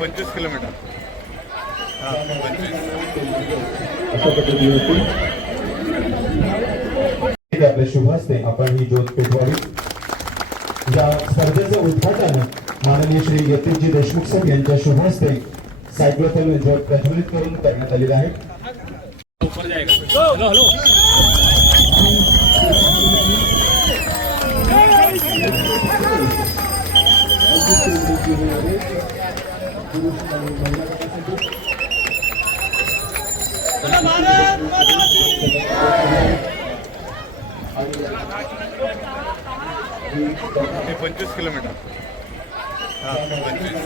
पंचवीस किलोमीटर. हा पंचवीस. अशा पद्धतीने होती आपल्या शुभ हस्ते आपण ही ज्योत पेटवावी. या स्पर्धेचं उद्घाटन माननीय श्री यतीनजी देशमुख सर यांच्या शुभ हस्ते सायक्लोथॉन ज्योत प्रज्वलित करून करण्यात आलेला आहे. हे पंचवीस किलोमीटर. हां पंचवीस.